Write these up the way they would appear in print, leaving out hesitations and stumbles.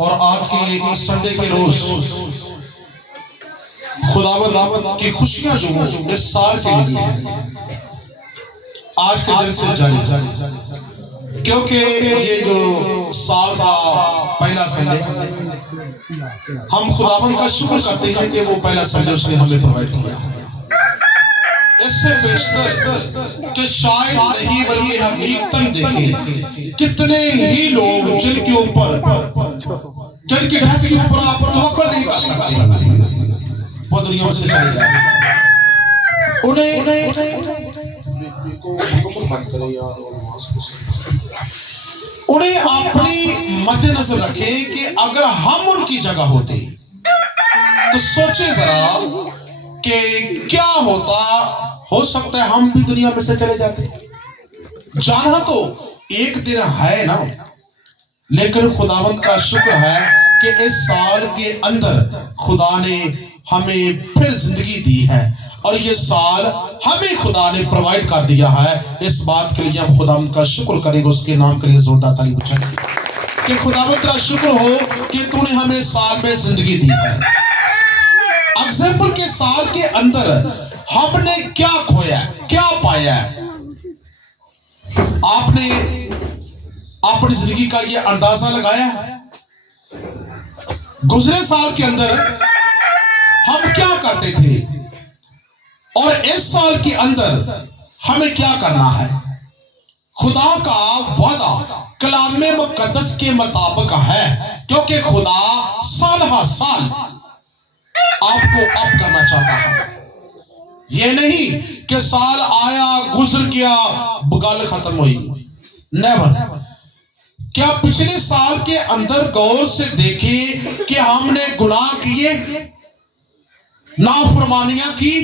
और आज के संडे के रोज खुदावंद की खुशियां जो इस साल के लिए हैं, आज के दिन से जारी, क्योंकि ये जो साल का पहला संडे, हम खुदावंद का शुक्र करते हैं कि वो पहला संडे उसने हमें प्रोवाइड किया है। इससे बेशतर कि शायद नहीं बल्कि हकीकतन देखें कितने ही लोग जिनके ऊपर जिनके ढक के ऊपर आप तवक्कुल नहीं कर सकते वो दुनिया से चले जाए। उन्हें अपनी मद्देनजर रखें कि अगर हम उनकी जगह होते तो सोचे जरा कि क्या होता। हो सकता है हम भी दुनिया में से चले जाते। जाना तो एक दिन है ना, लेकिन खुदावंत का शुक्र है कि इस साल के अंदर खुदा ने हमें फिर जिंदगी दी है और ये साल हमें खुदा ने प्रोवाइड कर दिया है। इस बात के लिए हम खुदावंत का शुक्र करेंगे, उसके नाम के लिए जोरदार ताली बजाएंगे कि खुदावंत का शुक्र हो कि तूने हमें साल में जिंदगी दी है। एग्जाम्पल के साल के अंदर हमने क्या खोया, क्या पाया? आपने अपनी जिंदगी का ये अंदाजा लगाया? गुजरे साल के अंदर हम क्या करते थे और इस साल के अंदर हमें क्या करना है? खुदा का वादा कलामे मुकद्दस के मुताबिक है, क्योंकि खुदा साल हर साल आपको अप करना चाहता है। ये नहीं कि साल आया गुजर गया गल खत्म हुई, नेवर। क्या पिछले साल के अंदर गौर से देखें कि हमने गुनाह किए, नाफरमानियां की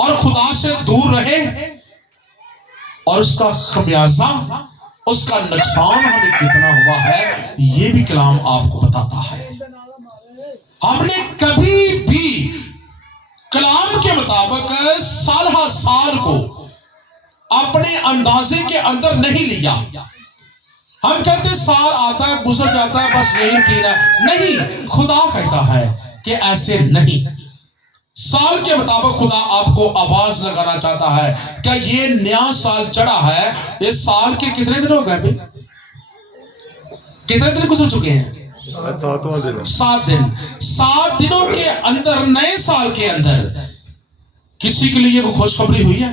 और खुदा से दूर रहे और उसका खमियाजा, उसका नुकसान हमें कितना हुआ है, ये भी कलाम आपको बताता है। हमने कभी भी कलाम के मुताबिक साल हर साल को अपने अंदाजे के अंदर नहीं लिया। हम कहते साल आता है गुजर जाता है बस यही कीना नहीं। खुदा कहता है कि ऐसे नहीं। साल के मुताबिक खुदा आपको आवाज लगाना चाहता है। क्या ये नया साल चढ़ा है? इस साल के कितने दिन हो गए भाई? कितने दिन गुजर चुके हैं? 7 दिन। 7 दिनों के अंदर, नए साल के अंदर किसी के लिए कोई खुशखबरी हुई है?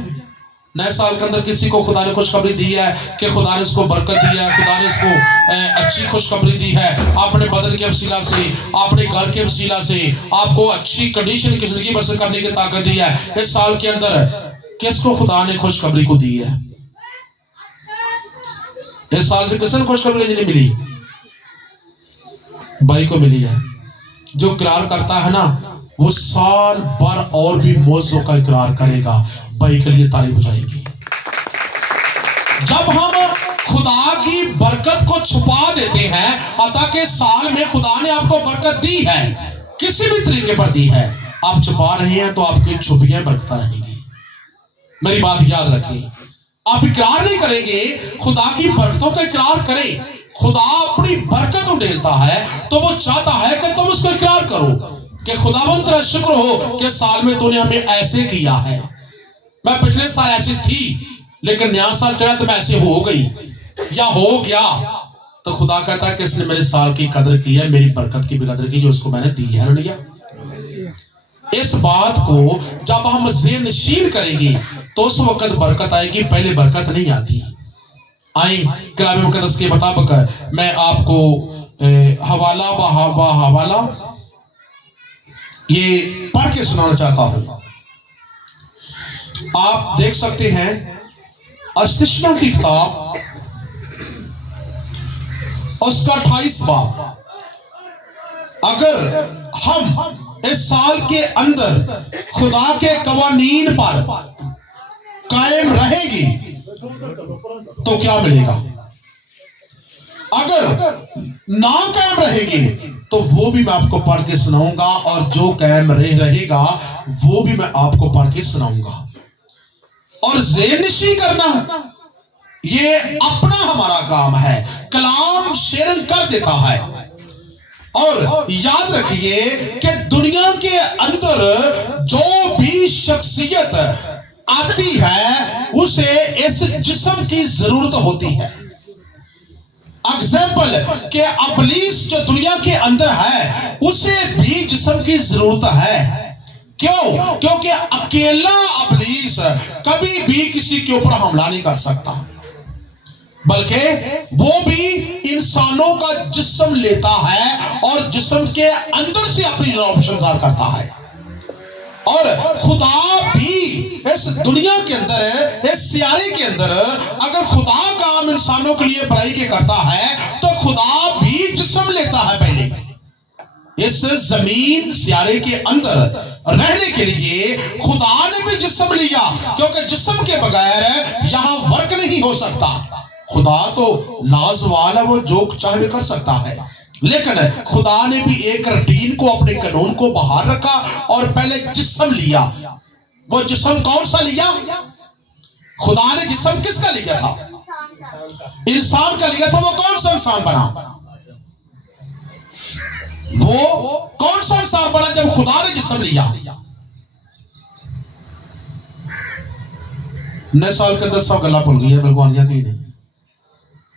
नए साल के अंदर किसी को खुदा ने खुशखबरी दी है कि खुदा ने इसको बरकत दी है, खुदा ने इसको अच्छी खुशखबरी दी है, अपने बदन के वसीला से, अपने घर के वसीला से आपको अच्छी कंडीशन की जिंदगी बसर करने की ताकत दी है। इस साल के अंदर किसको खुदा ने खुशखबरी को दी है? इस साल से किसने खुशखबरी नहीं मिली? भाई को मिली है। जो इकरार करता है ना, वो साल भर और भी मौजों का इकरार करेगा। भाई के लिए ताली बजाएगी। जब हम खुदा की बरकत को छुपा देते हैं, ताकि साल में खुदा ने आपको बरकत दी है, किसी भी तरीके पर दी है, आप छुपा रहे हैं तो आपकी छुपियां बरकता रहेंगी। मेरी बात याद रखें। आप इकरार नहीं करेंगे, खुदा की बरकतों का इकरार करें। खुदा अपनी बरकत उड़ेलता है तो वो चाहता है कि तुम उसको इकरार करो कि खुदावंद तेरा शुक्र हो कि साल में तूने हमें ऐसे किया है। मैं पिछले साल ऐसी थी, लेकिन नया साल चढ़ा तो मैं ऐसे हो गई या हो गया। तो खुदा कहता है कि इसने मेरे साल की कदर की है, मेरी बरकत की भी कदर की जो उसको मैंने दी है। लिया इस बात को जब हम ज़हनशीन करेंगे तो उस वक्त बरकत आएगी, पहले बरकत नहीं आती। आए कलाम मुकद्दस के मुताबिक मैं आपको हवाला हवाला ये पढ़ के सुनाना चाहता हूं। आप देख सकते हैं अस्तिष्णा की किताब उसका 28 बाब। अगर हम इस साल के अंदर खुदा के कवानीन पर कायम रहेगी तो क्या मिलेगा? अगर ना कायम रहेगी तो वो भी मैं आपको पढ़ के सुनाऊंगा, और जो कायम रहेगा वो भी मैं आपको पढ़ के सुनाऊंगा। और ज़हनशी करना ये अपना हमारा काम है। कलाम शेयर कर देता है और याद रखिए कि दुनिया के अंदर जो भी शख्सियत आती है उसे इस जिस्म की जरूरत होती है। एग्जाम्पल कि अबलीस जो दुनिया के अंदर है उसे भी जिस्म की जरूरत है। क्यों? क्योंकि अकेला अबलीस कभी भी किसी के ऊपर हमला नहीं कर सकता, बल्कि वो भी इंसानों का जिस्म लेता है और जिस्म के अंदर से अपनी ऑप्शन करता है। और खुदा भी इस दुनिया के अंदर, इस सियारे के अंदर, अगर खुदा काम इंसानों के लिए भलाई के करता है तो खुदा भी जिस्म लेता है। पहले इस जमीन सियारे के अंदर रहने के लिए खुदा ने भी जिस्म लिया, क्योंकि जिस्म के बगैर यहां वर्क नहीं हो सकता। खुदा तो लाजवाल है, वो जो चाहे कर सकता है, लेकिन खुदा ने भी एक रूटीन को, अपने कानून को बाहर रखा और पहले जिस्म लिया। वो जिस्म कौन सा लिया? खुदा ने जिस्म किसका लिया था? इंसान का लिया था। वो कौन सा इंसान बना? वो कौन सा इंसान बना जब खुदा ने जिस्म लिया? नए साल के अंदर सब गला भूल गई है, भगवानिया की नहीं।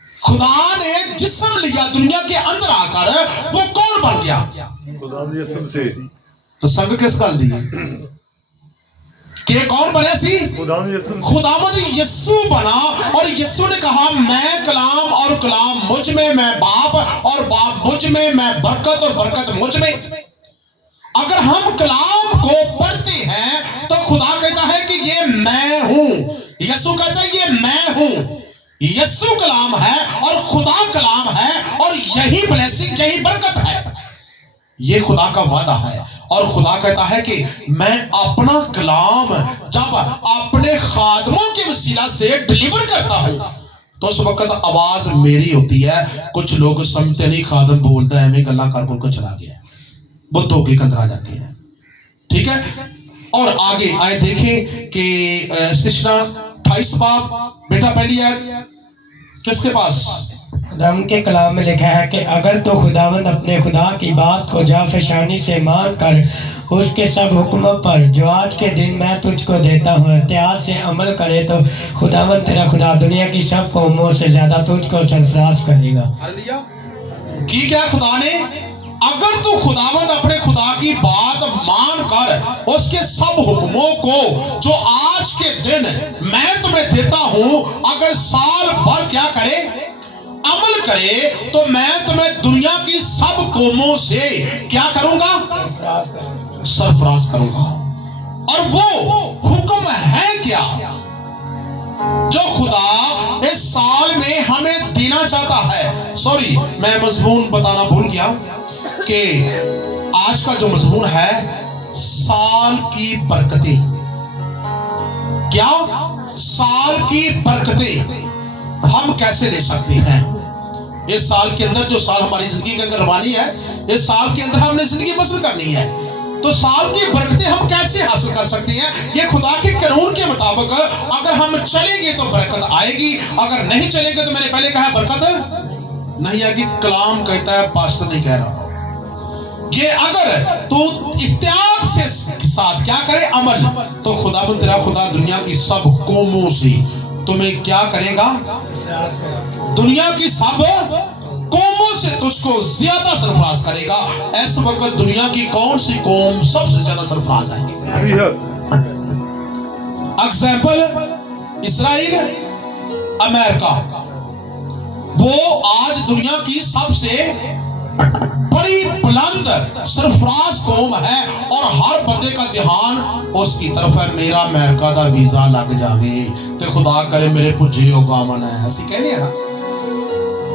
खुदा ने जिस्म लिया दुनिया के अंदर आकर, वो कौन बन गया? खुदा ने जिस्म से। तो संग किस गल दी कि कौन बने सी? खुदावंद यीशु बना। और यीशु ने कहा मैं कलाम और कलाम मुझ में, मैं बाप और बाप मुझ में, मैं बरकत और बरकत मुझ में। अगर हम कलाम को पढ़ते हैं तो खुदा कहता है कि ये मैं हूं, यीशु कहता है ये मैं हूं। यीशु कलाम है और खुदा कलाम है, और यही ब्लेसिंग, यही बरकत है। ये खुदा का वादा है। और खुदा कहता है कि मैं अपना कलाम जब अपने खादमों के वसीला से डिलीवर करता हूं तो उस वक्त आवाज मेरी होती है। कुछ लोग समझते नहीं, खादम बोलता है, हमें गल्ला कर को चला गया, बुद्धों के कंदर आ जाते हैं। ठीक है, और आगे आए देखें कि सिस्टर 28 बाब, बेटा पहली है किसके पास? खुदावंद के कलाम में लिखा है कि अगर तो खुदावंद अपने खुदा की बात को जाफशानी से मान कर उसके सब हुक्मों पर जो आज के दिन मैं तुझको देता हूँ एहतियात से अमल करे तो खुदावंद तेरा खुदा दुनिया की सब कौमों से ज्यादा तुझको सरफराज करेगा। की क्या खुदा ने? अगर तू खुदावंद अपने खुदा की बात मान कर उसके सब हुक्मों को जो आज के दिन मैं तुम्हें देता हूं, अगर साल भर क्या करे? अमल करे, तो मैं तुम्हें दुनिया की सब कौमों से क्या करूंगा? सरफराज करूंगा। और वो हुक्म है क्या जो खुदा इस साल में हमें देना चाहता है? सॉरी, मैं मजमून बताना भूल गया कि आज का जो मजमून है साल की बरकतें। क्या? साल की बरकतें हम कैसे ले सकते हैं? इस साल के अंदर, जो साल हमारी जिंदगी की रवानी है, इस साल के अंदर हमने जिंदगी बसर करनी है, तो साल की बरकतें हम कैसे हासिल कर सकते हैं? ये खुदा के कानून के मुताबिक अगर हम चलेंगे तो बरकत आएगी, अगर नहीं चलेंगे तो मैंने पहले कहा बरकत नहीं आएगी। कलाम कहता है, पास्टर नहीं कह रहा। ये अगर तू इत्याग से साथ क्या करे? अमल, तो खुदा तेरा खुदा दुनिया की सब कौमों से तुम्हें क्या करेगा? दुनिया की सब कौमों से तुझको ज्यादा सरफराज करेगा। इस वक्त दुनिया की कौन सी कौम सबसे ज्यादा सरफराज है? Example Israel, America. वो आज दुनिया की सबसे बड़ी बुलंद सरफराज कौम है और हर बंदे का ध्यान उसकी तरफ है। मेरा अमेरिका दा वीजा लग जाए तो खुदा करे मेरे पुजे गावन है, ऐसी कहने है ना।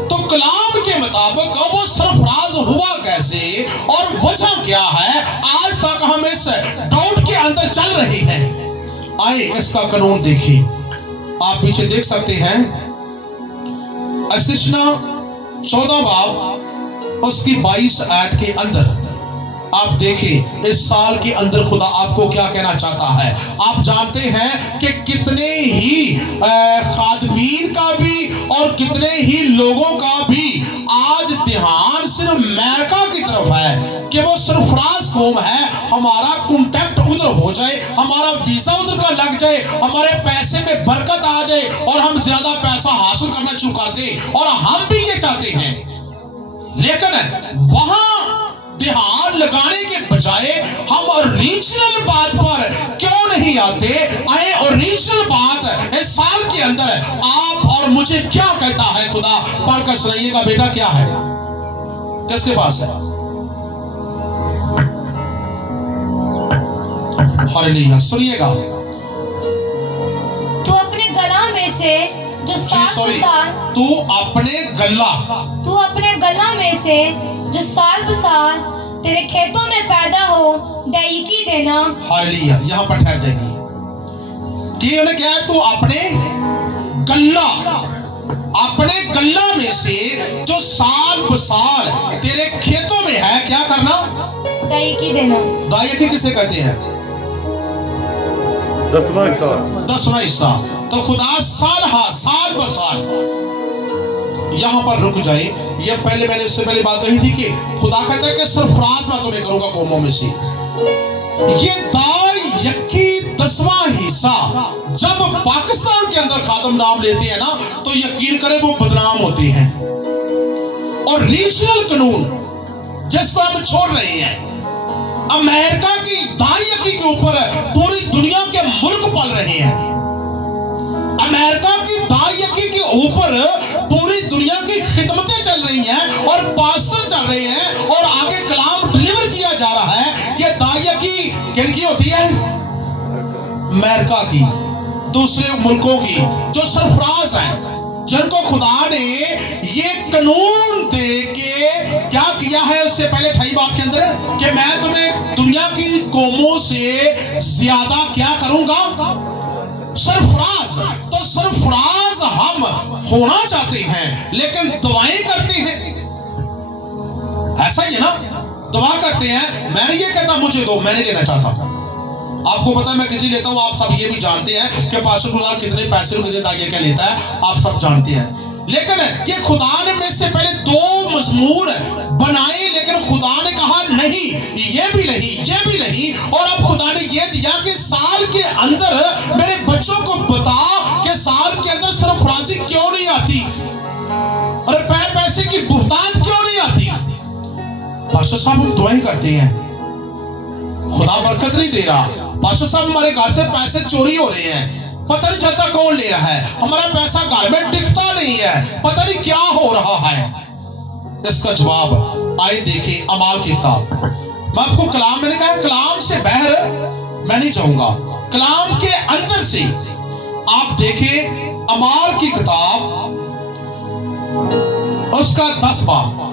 तो कलाम के मुताबिक वो सरफराज हुआ कैसे और वजह क्या है? आज तक हम इस डाउट के अंदर चल रहे हैं। आए इसका कानून देखिए, आप पीछे देख सकते हैं। अस्तिशना 14 बाब उसकी 22 आयत के अंदर आप देखें, इस साल के अंदर खुदा आपको क्या कहना चाहता है। आप जानते हैं कि कितने ही खादमीन का भी और कितने ही लोगों का भी आज ध्यान सिर्फ अमेरिका की तरफ तरफ है कि वो सरफराज कौम है, हमारा कॉन्टैक्ट उधर हो जाए, हमारा वीजा उधर का लग जाए, हमारे पैसे में बरकत आ जाए और हम ज्यादा पैसा हासिल करना शुरू कर दें। और हम भी ये चाहते हैं, लेकिन वहां ध्यान लगाने के बजाय हम ओरिजिनल बात पर क्यों नहीं आते? आए ओरिजिनल बात इस साल के अंदर आप और मुझे क्या कहता है खुदा, पढ़कर सुनाइएगा बेटा। क्या है, किसके पास है? हालेलुया, सुनिएगा। तू अपने गला में से जो तू अपने गला में से जो साल बसाल तेरे खेतों में पैदा हो दायिकी देना। हालेलुया, यहाँ पर ठहर जाएगी कि उन्हें क्या है, तू अपने गल्ला में से जो साल बसाल तेरे खेतों में है, क्या करना? दायिकी देना। दायिकी किसे कहते हैं? 10वां हिस्सा। तो खुदा साल बसाल, यहां पर रुक जाए। ये पहले मैंने इससे पहले बात कही थी कि खुदा कहता है कि सरफराज मैं तुम्हें करूंगा कौमों में से। ये दायिकी 10वां हिस्सा जब पाकिस्तान के अंदर खादम नाम लेते हैं ना, तो यकीन करें वो बदनाम होते हैं। और रीजनल कानून जिसको हम छोड़ रहे हैं, अमेरिका की दायिकी के ऊपर पूरी दुनिया के मुल्क पल रहे हैं। अमेरिका की दायिकी के ऊपर पूरी दुनिया की खिदमतें चल रही हैं और पास्टर चल रहे हैं और आगे कलाम डिलीवर किया जा रहा है। ये दायिकी किनकी होती है? अमेरिका की, दूसरे मुल्कों की, जो सरफराज हैं, जिनको खुदा ने ये कानून दे के क्या किया है उससे पहले 28 बाब के अंदर कि मैं तुम्हें दुनिया की कौमों से ज्यादा क्या करूंगा? सरफराज। तो सरफराज हम होना चाहते हैं, लेकिन दुआएं करते हैं, ऐसा ही है ना? दुआ करते हैं, मैं नहीं ये कहता मुझे दो, मैं नहीं लेना चाहता। आपको पता है मैं कितनी लेता हूं, आप सब ये भी जानते हैं कि पास्टर खुदा कितने पैसे और कितने दागे क्या लेता है, आप सब जानते हैं। लेकिन ये खुदा ने में से पहले 2 मजमून बनाए, लेकिन खुदा ने कहा नहीं, ये भी नहीं। और अब खुदा ने ये दिया कि साल के अंदर मेरे बच्चों को बता कि साल के अंदर सरफराजी क्यों नहीं आती और पैसे की बहुतायत क्यों नहीं आती। पास्टर साहब हम दुआएं करते हैं, खुदा बरकत नहीं दे रहा। पास्टर साहब हमारे घर से पैसे चोरी हो रहे हैं, पता नहीं चलता कौन ले रहा है, हमारा पैसा घर में टिकता नहीं है, पता नहीं क्या हो रहा है। इसका जवाब आइए देखिए अमाल की किताब। मैं आपको कलाम, मैंने कहा कलाम से बाहर मैं नहीं जाऊंगा, कलाम के अंदर से आप देखें अमाल की किताब, उसका 10 बाब।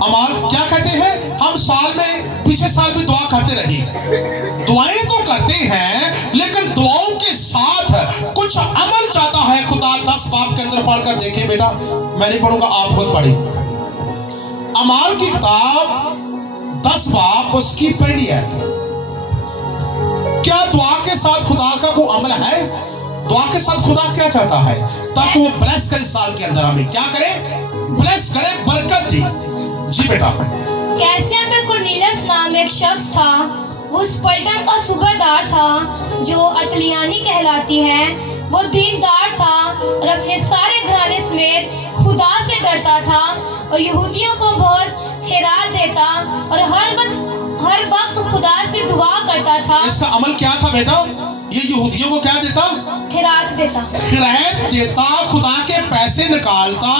अमाल क्या कहते हैं? हम साल में पिछले साल भी दुआ करते रहे, दुआएं तो करते हैं, लेकिन दुआओं के साथ कुछ अमल चाहता है खुदा। 10 बाब के अंदर पढ़कर देखें बेटा, मैं नहीं पढ़ूंगा, आप खुद पढ़े। अमाल की किताब 10 बाब उसकी पहली है। क्या दुआ के साथ खुदा का कोई अमल है? दुआ के साथ खुदा क्या चाहता है? ताकि वो ब्लेस करे, साल के अंदर हमें क्या करे? ब्लेस करे, बरकत दे। जी बेटा। कैसिया में कुरनीलियस नाम एक शख्स था, वो उस पलटन का सूबेदार था जो अटलियानी कहलाती है। वो दीनदार था और अपने सारे घराने समेत खुदा से डरता था और यहूदियों को बहुत खैरात देता और हर वक्त खुदा से दुआ करता था। इसका अमल क्या था बेटा? ये यहूदियों को क्या देता? खैरात देता, खुदा के पैसे निकालता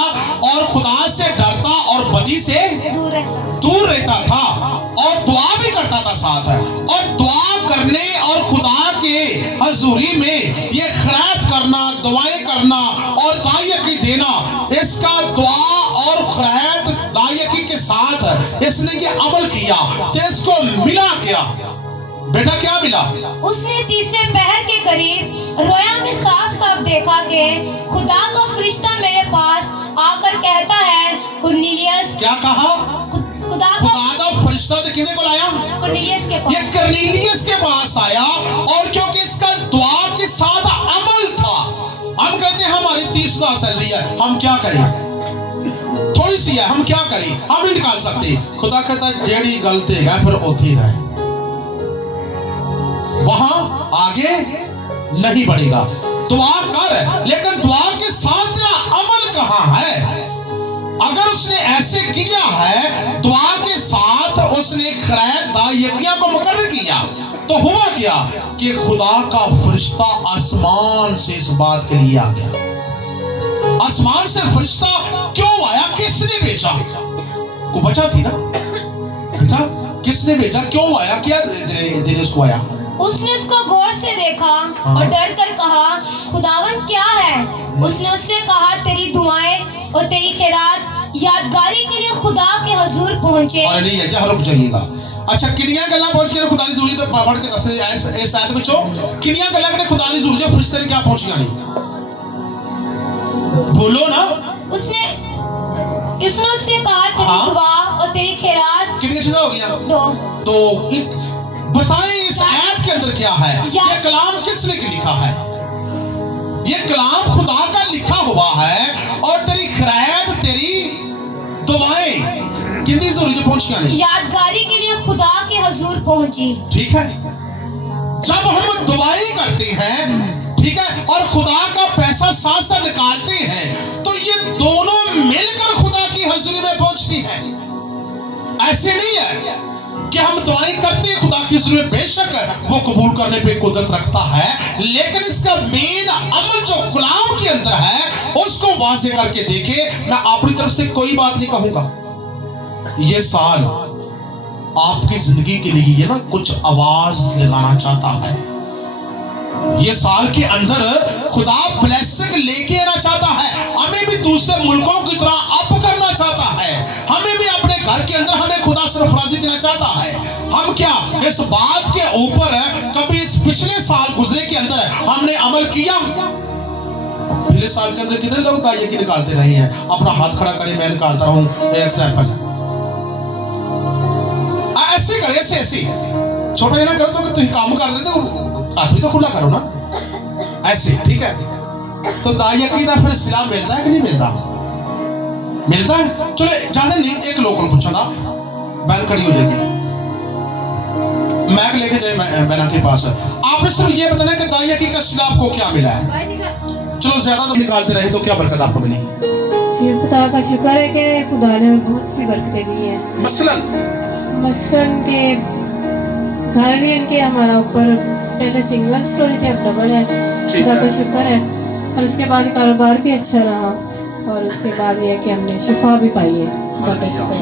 और खुदा से डरता और बदी से दूर रहता था और दुआ भी करता था साथ। और दुआ करने और खुदा के हजूरी में ये खैरात करना, दुआएं करना और दायिकी देना, इसका दुआ और खैरात दायिकी के साथ इसने ये अमल किया तो इसको मिला क्या बेटा? क्या मिला? उसने तीसरे पहर के करीब रोया में साफ साफ देखा कि खुदा का फरिश्ता मेरे पास आकर कहता है, कुरनीलियस। क्या कहा? खुदा का फरिश्ता किसने को लाया? कुरनीलियस के पास। ये कुरनीलियस के पास आया और क्योंकि इसका दुआ के साथ अमल था, हम कहते हैं हमारी 30 सैलरी है, हम क्या करें? थोड़ी सी सी है, हम क्या करें, हम नहीं निकाल सकते। खुदा कहता है जेड़ी गलती है फिर उठी रहे, वहां आगे नहीं बढ़ेगा। दुआ कर, लेकिन दुआ के साथ तेरा अमल कहां है? अगर उसने ऐसे किया है, दुआ के साथ उसने खैर दायकिया को मुकर्रर किया, तो हुआ क्या कि खुदा का फरिश्ता आसमान से इस बात के लिए आ गया। आसमान से फरिश्ता क्यों आया? किसने भेजा? को बचा थी ना बेटा, किसने भेजा, क्यों आया, क्या देने उसको आया? उसने उसको गौर से देखा और डर कर कहा, खुदावन क्या है? उसने उससे कहा, तेरी दुआएं और तेरी खैरात यादगारी के लिए खुदा के हुजूर पहुंचे। और नहीं है क्या, रुक जाइएगा। अच्छा किनिया गल्ला पहुंच के खुदा दी जरूरी तो पढ़ के दस इस आयत विचों किनिया गल्ला ने खुदा दी जरूरी फरिश्ते ने क्या पहुंचिया नहीं, बोलो ना। उसने उससे कहा, तेरी दुआ और तेरी खैरात कितनी चीजें हो गया? दो। बताएं इस आयत के अंदर क्या है? ये कलाम किसने लिखा है? ये कलाम खुदा का लिखा हुआ है। और तेरी खैरात, तेरी दुआएं कितनी जरूरी जो पहुंचिया नहीं, यादगारी के लिए खुदा के हुजूर पहुंची। ठीक है, जब हम दुआएं करते हैं, ठीक है, और खुदा का पैसा साथ साथ निकालते हैं, तो ये दोनों मिलकर खुदा की हजूरी में पहुंचती है। ऐसे नहीं है कि हम दुआएं करते हैं खुदा की हजूरी में, बेशक वो कबूल करने पे कुदरत रखता है, लेकिन इसका मेन अमल जो कलाम के अंदर है उसको वाज़ेह करके देखे। मैं अपनी तरफ से कोई बात नहीं कहूंगा। ये साल आपकी जिंदगी के लिए ये ना कुछ आवाज लगाना चाहता है। ये साल के अंदर खुदा ब्लेसिंग लेके आना चाहता है, हमें भी दूसरे मुल्कों की तरह अप करना चाहता है, हमें भी अपने घर के अंदर हमें खुदा सरफराजी देना चाहता है। हम क्या इस बात के ऊपर कभी इस पिछले साल गुजरे के अंदर हमने अमल किया? पिछले साल के अंदर कितने लोग दायिया की निकालते रहे हैं? अपना हाथ खड़ा करें, मैं निकालता रहूं एग्जाम्पल। ऐसे करे, ऐसे ऐसे छोटा ना करो तो तुम काम कर देते हो, हाथ भी तो खुला करो ना, ऐसे, ठीक है। तो दायिकी का फिर सिला मिलता है कि नहीं मिलता? मिलता है। चलो ज्यादा नहीं, एक लोकल पूछा था, बैल खड़ी हो जाएगी, मैक लेके जाए बैना के पास, आपने सिर्फ ये बताना कि दायिकी का सिला आपको क्या मिला है। चलो ज्यादा तो निकालते रहे तो क्या बरकत आपको मिली? जी खुदा का शुक्र है कि खुदा ने बहुत सी बरकतें दी हैं। मसलन के घर भी इनके हमारा ऊपर पहले सिंगल स्टोरी थे, अब डबल है, खुदा का शुक्र है। और उसके बाद कारोबार भी अच्छा रहा, और उसके बाद ये कि हमने शिफा भी पाई है।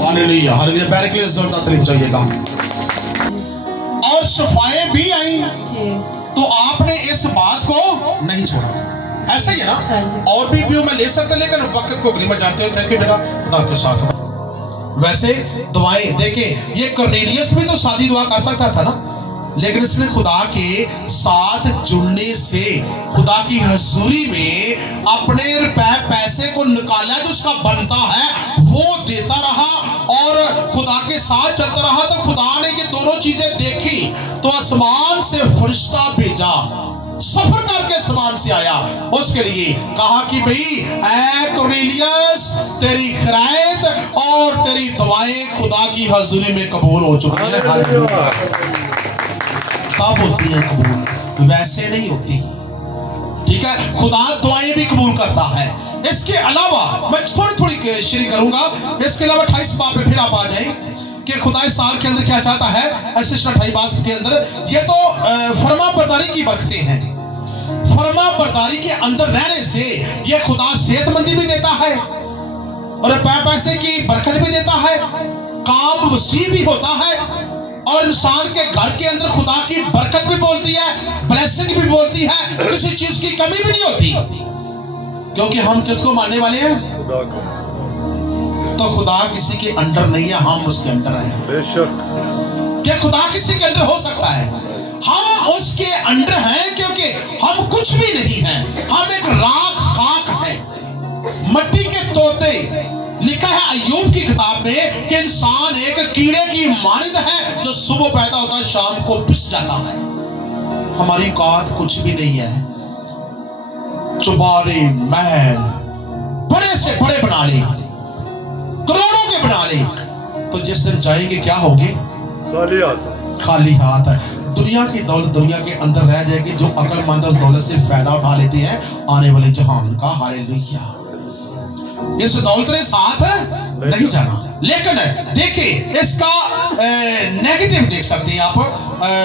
हालेलुया, हालेलुया, बैरक के लिए जोरदार तारीफ चाहिएगा। और शिफाएं भी आई जी, तो आपने इस बात को नहीं छोड़ा, ऐसा ही है ना? और भी व्यू में ले सकते, लेकिन वक्त को गनीमत जानते हो, थैंक यू बेटा, खुदा के साथ। वैसे दुआएं देखें, ये कर्नेलियस भी तो सादी दुआ कर सकता था ना, लेकिन इसने खुदा के साथ जुड़ने से खुदा की हजूरी में अपने रुपए पैसे को निकाला जो उसका बनता है वो देता रहा और खुदा के साथ चलता रहा। तो खुदा ने ये दोनों चीजें देखी तो आसमान से फरिश्ता भेजा, सफर करके आसमान से आया, उसके लिए कहा कि भाई ऐ कुरनेलियस, तेरी खैरात और तेरी दुआएं खुदा की हजूरी में कबूल हो चुकी है। कब होती है कबूल? वैसे नहीं होती, ठीक है। खुदा दुआएं भी कबूल करता है। इसके अलावा मैं थोड़ी शेयर करूंगा, इसके अलावा 28 बाब पे फिर आप आ जाए कि खुदा इस साल के अंदर क्या चाहता है। ऐसे 28 बाब के अंदर ये तो फरमा बरदारी की बरकतें हैं। फरमा बरदारी के अंदर रहने से ये खुदा सेहतमंदी भी देता है और पैसे की बरकत भी देता है, काम वसी भी होता है, और इंसान के घर के अंदर खुदा की बरकत भी बोलती है, ब्लेसिंग भी बोलती है, किसी चीज की कमी भी नहीं होती, क्योंकि हम किसको मानने वाले हैं? तो खुदा किसी के अंडर नहीं है, हम उसके अंडर हैं। बेशक क्या खुदा किसी के अंडर हो सकता है? हम उसके अंडर हैं क्योंकि हम कुछ भी नहीं हैं, हम एक राख खाक हैं, मट्टी के तोते। लिखा है अय्यूब की किताब में कि इंसान एक कीड़े की मानिंद है जो सुबह पैदा होता है शाम को पिस जाता है। हमारी औकात कुछ भी नहीं है, चुबारे महल बड़े से बड़े बना ले, करोड़ों के बना ले, तो जिस दिन जाएंगे क्या होगे? खाली हाथ। खाली हाथ है। दुनिया की दौलत दुनिया के अंदर रह जाएगी। जो अक्लमंद उस दौलत से फायदा उठा लेते हैं आने वाले जहान का। हालेलुया। इस दौलत ने साथ नहीं जाना। लेकिन देखिए इसका नेगेटिव देख सकते हैं आप।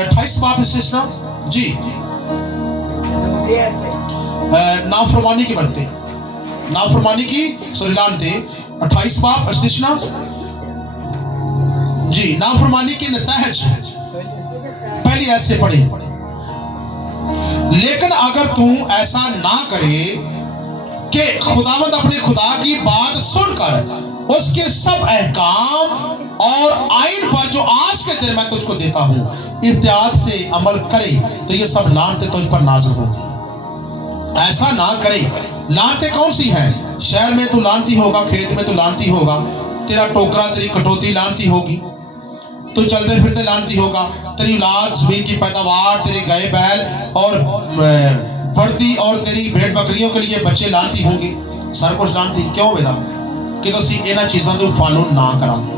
28 बाप जी नाफरमानी की बनते, नाफरमानी की लानते। 28 बाप जी नाफरमानी के नतज पहली ऐसे पढ़े। लेकिन अगर तू ऐसा ना करे कि खुदावंद अपने खुदा की बात सुनकर उसके सब अहकाम और आइन पर जो आज के दिन मैं तुझको देता हूं इत्याद से अमल करे, तो ये सब लानते तुझ पर नाज़िल होंगी। ऐसा ना करे। लानते कौन सी हैं? शहर में तू लानती होगा, खेत में तू लानती होगा, तेरा टोकरा तेरी कटौती लानती होगी, तू चलते फिरते लानती होगा, तेरी औलाद जमीन की पैदावार, तेरे गाय बैल और बढ़ती और तेरी भेड़ बकरियों के लिए बच्चे लानती होंगे। सारा कुछ लानती क्यों बेटा? कि तुसी इन्हां चीज़ों को फॉलो ना करा दे,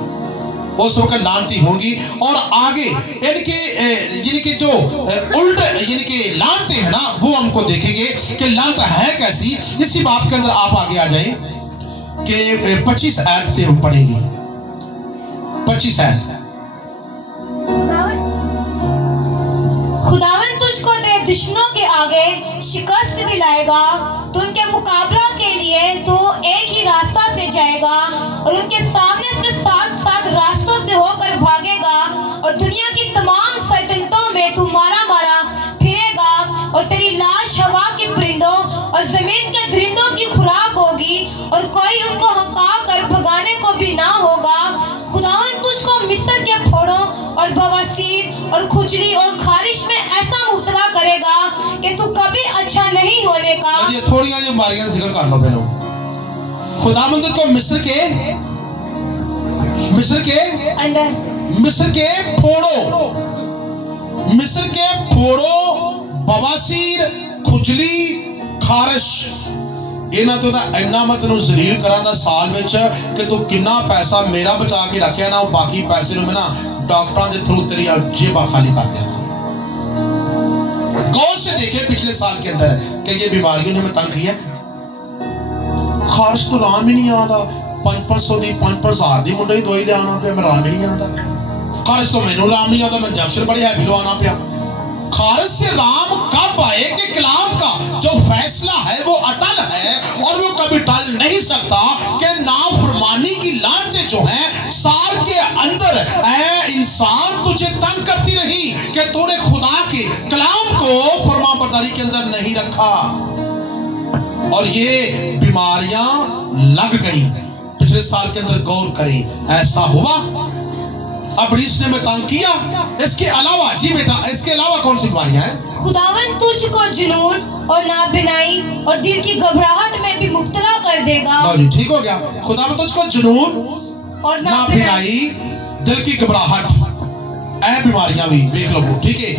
उस वक्त लानती होंगी। और आगे इनके यानी कि जो उल्ट यानी कि लानते हैं ना, वो हमको देखेंगे कि लानत है कैसी। इसी बात के अंदर आप आगे आ जाए कि 25 आयत से पढ़ेंगे। 25 आयत। खुदावन तुझको तेरे दुश्मनों के आगे शिकस्त दिलाएगा, तो उनके मुकाबला के लिए तू एक ही रास्ता से जाएगा और उनके सामने से 7 रास्तों से होकर भागेगा, और दुनिया की तमाम सल्तनतों में तू मारा मारा फिरेगा, और तेरी लाश हवा के परिंदों और जमीन के दरिंदों की खुराक होगी, और कोई उनको हंका कर भगाने को भी ना होगा। खुदावन तुझको मिस्र के फोड़ों और बवासीर और खुजली और खारिश में ऐसा मुब्तला करेगा कि तू कभी अच्छा नहीं होने का। ये थोड़ी आज बीमारियां जिक्र कर लो पहले। खुदावंद को मिस्र के फोड़ो, बवासीर, खुजली, खारिश, इन्हां तो इन्ना मैं तेनों जलील करांगा साल विच कि तू कितना पैसा मेरा बचा के रखिया ना, बाकी पैसे मैं ना डॉक्टरों के थ्रू तेरी जेबा खाली कर दिया। गौर से देखे पिछले साल के अंदर कि ये बीमारियों ने हमें तंग किया। खारिश तो राम ही नहीं आता। 500 की 5,000 की मुंडे दवाई ले आना पे, मैं राम ही नहीं आता। खारिश तो मैनू राम नहीं आता, मैं इंजेक्शन बड़े हैवी लवाना पिया। खारिश से राम कब आए कि कलाम का जो फैसला है वो अटल है और वो कभी टल नहीं सकता कि नाफरमानी की लानतें जो हैं साल के अंदर इंसान तुझे तंग करती रही कि तूने खुदा के कलाम को फरमाबरदारी के अंदर नहीं रखा, और ये बीमारियां लग गई। पिछले साल के अंदर गौर करें, ऐसा हुआ। अब इसने में तंग किया। इसके अलावा जी बेटा, इसके अलावा कौन सी बीमारियां हैं? खुदावन तुझको जुनून और नाबिनाई और दिल की घबराहट में भी मुब्तला कर देगा। जी ठीक हो गया। खुदावन तुझको जुनून और नाबिनाई, दिल की घबराहट, ऐ बीमारियां भी देख लो। ठीक है,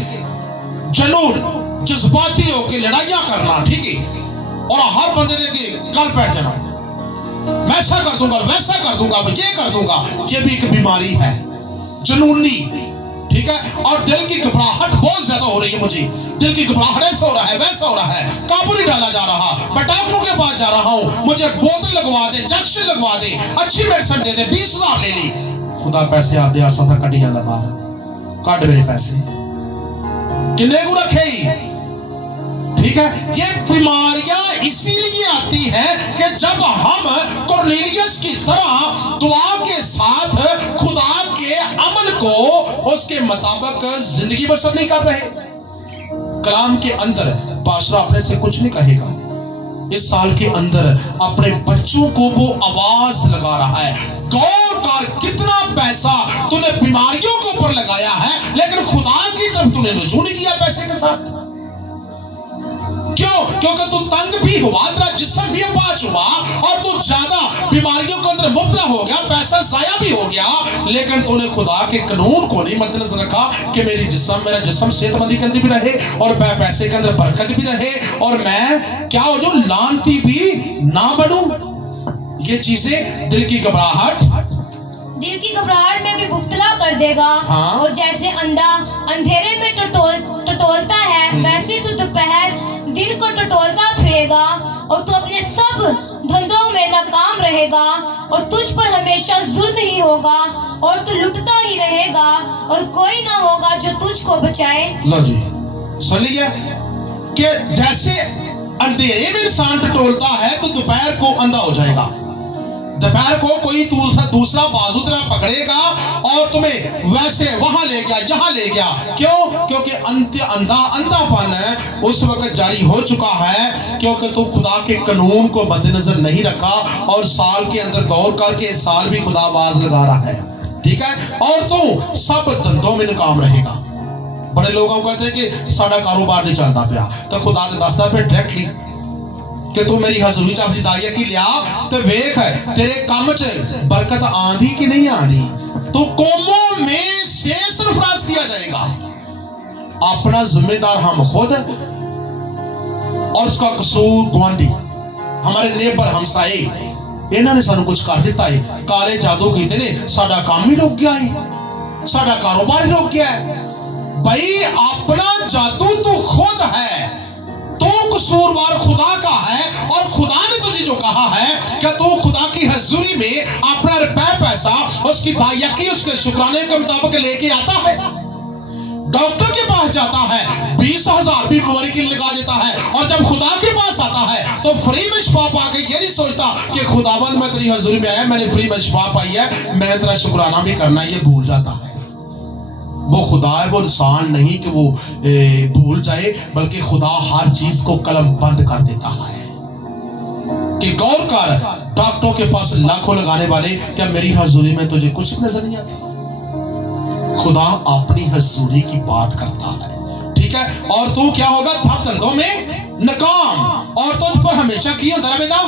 जुनून जज्बाती होकर लड़ाइयां करना, ठीक है, और हर बंदे के गल बैठ जाना, मैं ऐसा कर दूंगा, वैसा कर दूंगा, मैं ये कर दूंगा, ये भी एक बीमारी है, जुनूनी। ठीक है, और दिल की घबराहट बहुत ज्यादा हो रही है, मुझे दिल की घबराहट ऐसा हो रहा है, वैसा हो रहा है, काबू नहीं डाला जा रहा, मैं डॉक्टरों के पास जा रहा हूं, मुझे बोतल लगवा दे, इंजेक्शन लगवा दे, अच्छी मेडिसिन दे दे, 20,000 ले ली। खुदा पैसे आप दे आसा था कटी जाता बाहर, कट मेरे पैसे किन्ने को रखे ही। ठीक है, ये बीमारियां इसीलिए आती है कि जब हम कुरनेलियस की तरह दुआ के साथ खुदा के अमल को उसके मुताबिक जिंदगी बसर नहीं कर रहे। कलाम के अंदर बादशाह अपने से कुछ नहीं कहेगा। इस साल के अंदर अपने बच्चों को वो आवाज लगा रहा है, गौर कर कितना पैसा तूने बीमारियों के ऊपर लगाया है, लेकिन खुदा की तरफ तूने रुजू नहीं किया पैसे के साथ। क्यों? क्योंकि तू तंग भी हुआ, तेरा जिस्म भी पाच हुआ, और तू ज्यादा बीमारियों के अंदर मुब्तला हो गया, पैसा जाया भी हो गया, लेकिन तूने खुदा के कानून को नहीं मद्देनजर रखा कि मेरा जिस्म सेहतमंदी के अंदर भी रहे और मैं पैसे के अंदर बरकत भी रहे और मैं क्या हो जाऊं, लानती भी ना बनूं। ये चीजें दिल की घबराहट में भी मुब्तला कर देगा। हाँ। और जैसे अंधा अंधेरे में टटोलता है, वैसे तू दोपहर दिन को टटोलता फिरेगा और तू अपने सब धंधों में नाकाम रहेगा और तुझ पर हमेशा जुल्म ही होगा और तू लुटता ही रहेगा और कोई ना होगा जो तुझको बचाए। लो जी, सुन लिया कि जैसे अंधेरे में इंसान टटोलता है तो दोपहर को अंधा हो जाएगा। दोपहर को कोई दूसरा बाजू तेरा पकड़ेगा और तुम्हें वैसे वहां ले गया, यहाँ ले गया। क्यों? क्योंकि अंधापन उस वक्त जारी हो चुका है क्योंकि तू खुदा के कानून को मद्देनजर नहीं रखा और साल के अंदर गौर करके इस साल भी खुदा आवाज लगा रहा है, ठीक है, और तू सब धंधों में नाकाम रहेगा। बड़े लोगों को कहते हैं कि साडा कारोबार नहीं चलता पिया, तो खुदा ने दसदा फिर डायरेक्टली कि तू मेरी हजूरी च अपनी दाइया की लिया तो वेख तेरे काम च बरकत आंधी कि नहीं आंधी। तो कौमों में से सरफराज किया जाएगा। अपना जिम्मेदार हम खुद और उसका कसूर गुआंढी, हमारे नेबर, हमसाए, इन्होंने सानू कुछ कर दिता है। काले जादू कीते ने साडा काम ही रुक गया है, साडा कारोबार ही रुक गया है। भाई अपना जादू तो खुद है, तो कसूरवार खुदा का है और खुदा ने तुझे जो कहा है कि तू खुदा की हजूरी में अपना रुपया पैसा उसकी दायकी उसके शुक्राने के मुताबिक लेके आता है। डॉक्टर के पास जाता है 20,000 भी बीमारी की लगा देता है और जब खुदा के पास आता है तो फ्री में शिफा पाके ये नहीं सोचता कि खुदावंद मैं तेरी हजूरी में आया, मैंने फ्री में शिफा पाई है, मैंने तेरा शुक्राना भी करना है, ये भूल जाता है। वो खुदा है, वो इंसान नहीं कि वो भूल जाए, बल्कि खुदा हर चीज को कलम बंद कर देता है। कि गौर कर, डॉक्टरों के पास लाखों लगाने वाले, क्या मेरी हजूरी में तुझे कुछ नजर नहीं आता? खुदा अपनी हजूरी की बात करता है, ठीक है। और तू क्या होगा? सब धंधों में नाकाम और तुझ पर हमेशा की होता है बेटा।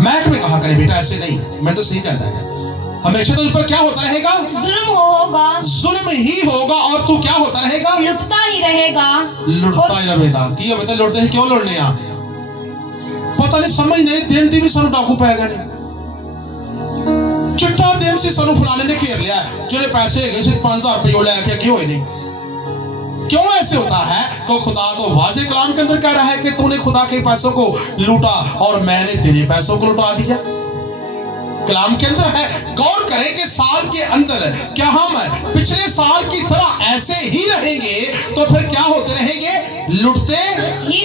मैक में कहा करे बेटा, ऐसे नहीं, मैं तो सही कहता है, हमेशा तुझ पर क्या होता रहेगा? जुल्म होगा, जुल्म ही होगा और तू क्या होता रहेगा? लुटता ही रहेगा। लुटता ही रहेगा। की बेटा लुटते हैं, क्यों लुटने आ? पता नहीं, समझ नहीं, दिन दी भी सानू डाकू पैगा नहीं। चिट्टा दिन से सानू फलाने ने घेर लिया, जो पैसे है सिर्फ 5,000 रुपये लेके क्यों होए नहीं। क्यों ऐसे होता है? तो खुदा तो वाज़े कलाम के अंदर कह रहा है कि तूने खुदा के पैसों को लूटा और मैंने तेरे पैसों को लुटा दिया। कलाम के अंदर है। गौर करें कि साल के अंदर क्या हम पिछले साल की तरह ऐसे ही रहेंगे तो फिर क्या होते रहेंगे? लुटते ही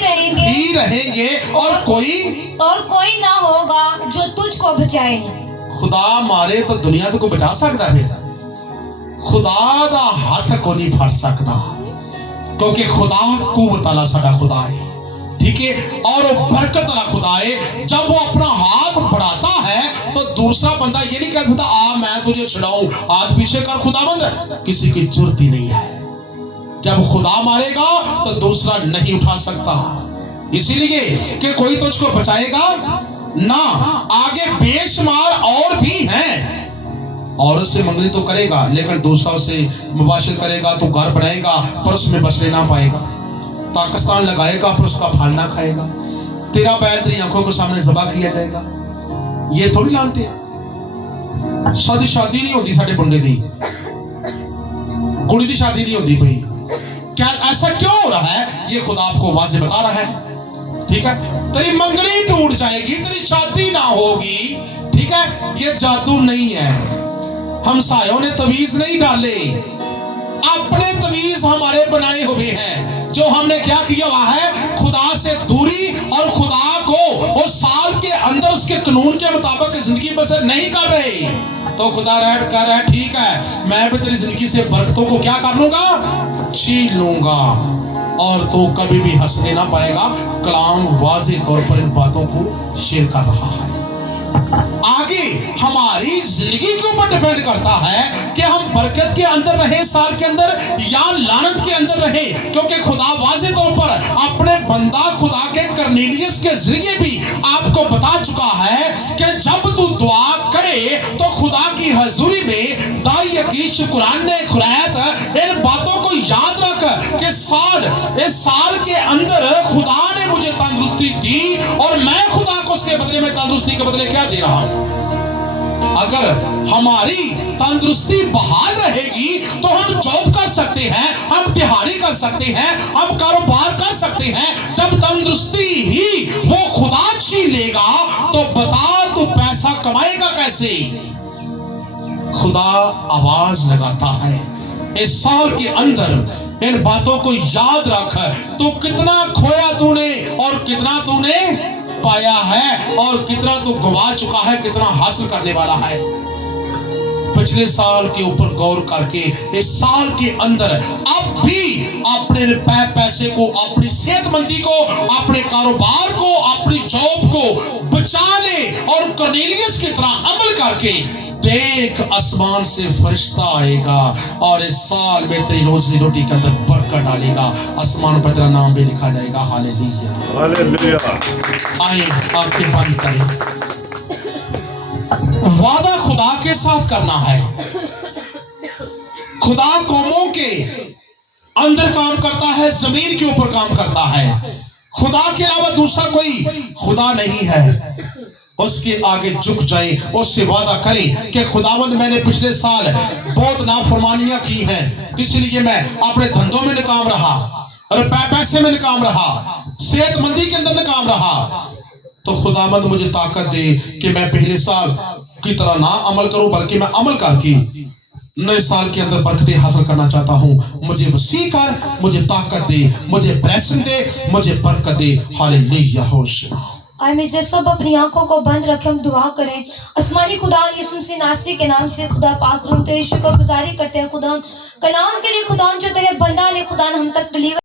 रहेंगे और कोई ना होगा जो तुझको बचाए। खुदा मारे तो दुनिया को बचा सकता है, खुदा दा हाथ को नहीं फड़ सकता क्योंकि खुदा कुव्वत वाला साडा खुदा है, ठीक है, और वो बरकत वाला खुदा है। जब वो अपना हाथ बढ़ाता है तो दूसरा बंदा ये नहीं कह सकता आ मैं तुझे छुड़ाऊं, हाथ पीछे कर, खुदाबंद किसी की जरूरत ही नहीं है। जब खुदा मारेगा तो दूसरा नहीं उठा सकता, इसीलिए कि कोई तुझको बचाएगा ना। आगे बेशुमार और भी हैं, औरत से मंगनी तो करेगा लेकिन दूसरा से मुबाशिर करेगा तो घर बनाएगा पर उसमें बसने ना पाएगा, पाकिस्तान लगाएगा पर उसका फल ना खाएगा, तेरा बैल तेरी आंखों के सामने ज़बह किया जाएगा। ये थोड़ी लानते हैं। शादी नहीं होती साडे मुंडे दी, कुड़ी दी शादी नहीं होती भाई। क्या ऐसा क्यों हो रहा है? ये खुदा आपको वाज़े बता रहा है, ठीक है। तेरी मंगनी टूट जाएगी, तेरी शादी ना होगी, ठीक है। ये जादू नहीं है, हमसायों ने तवीज नहीं डाले, अपने तवीज हमारे बनाए हुए हैं। जो हमने क्या किया हुआ है? खुदा से दूरी और खुदा को उस साल के अंदर उसके कानून के मुताबिक जिंदगी बसर नहीं कर रहे, तो खुदा कह रहा है ठीक है मैं भी तेरी जिंदगी से बरकतों को क्या कर लूंगा? छीन लूंगा और तो कभी भी हंसने ना पाएगा। कलाम वाज़े तौर पर इन बातों को शेयर कर रहा है। आगे हमारी जिंदगी के ऊपर डिपेंड करता है कि हम बरकत के अंदर रहे साल के अंदर या लानत के अंदर रहे, क्योंकि खुदा वाज़े तौर पर अपने बंदा खुदा के करनेलियस के जरिए भी आपको बता चुका है कि जब तू दुआ करे तो खुदा की हजूरी में दाई की शुक्राने खुरायत, इन बातों को याद रख कि इस साल के अंदर खुदा ने मुझे तंदुरुस्ती दी और मैं खुदा को उसके बदले में तंदुरुस्ती के बदले क्या दे रहा हूं। अगर हमारी तंदुरुस्ती बहाल रहेगी तो हम जॉब कर सकते हैं, हम दिहाड़ी कर सकते हैं, हम कारोबार कर सकते हैं। जब तंदुरुस्ती ही वो खुदा छीन लेगा तो बता तू पैसा कमाएगा कैसे। खुदा आवाज लगाता है, इस साल के अंदर इन बातों को याद रख। तो कितना खोया तूने और कितना तूने पाया है, और कितना तू गवा चुका है, कितना हासिल करने वाला है। पिछले साल के ऊपर गौर करके इस साल के अंदर अब भी अपने पैसे को, अपनी सेहतमंदी को, अपने कारोबार को, अपनी जॉब को बचा ले और कर्नेलियस की तरह अमल करके देख, आसमान से फरिश्ता आएगा और इस साल में तेरी रोजी रोटी के अंदर बरकत डालेगा। आसमान पर तेरा नाम भी लिखा जाएगा। Hallelujah, hallelujah. आए आंखें बंद करें। वादा खुदा के साथ करना है। खुदा कौमों के अंदर काम करता है, जमीन के ऊपर काम करता है। खुदा के अलावा दूसरा कोई खुदा नहीं है। उसके आगे झुक जाए, उससे वादा करें कि खुदावंद मैंने पिछले साल बहुत नाफरमानियां की हैं, इसलिए मैं अपने धंधों में नाकाम रहा और पैसे में नाकाम रहा, सेहतमंदी के अंदर नाकाम रहा। तो खुदावंद मुझे ताकत दे कि मैं पहले साल की तरह ना अमल करूं, बल्कि मैं अमल करके नए साल के अंदर बरकतें हासिल करना चाहता हूं। मुझे वसी कर, मुझे ताकत दे, मुझे ब्लेसिंग दे, मुझे बरकत दे। हालेलुया। होशाना। आए मुझे सब अपनी आंखों को बंद रखें, हम दुआ करें। आसमानी खुदा यीशु मसीह नासरी के नाम से खुदा पाक हम तेरी शुक्रगुजारी करते हैं खुदा कलाम के लिए, खुदा जो तेरे बंदा ने खुदा हम तक डिलीवर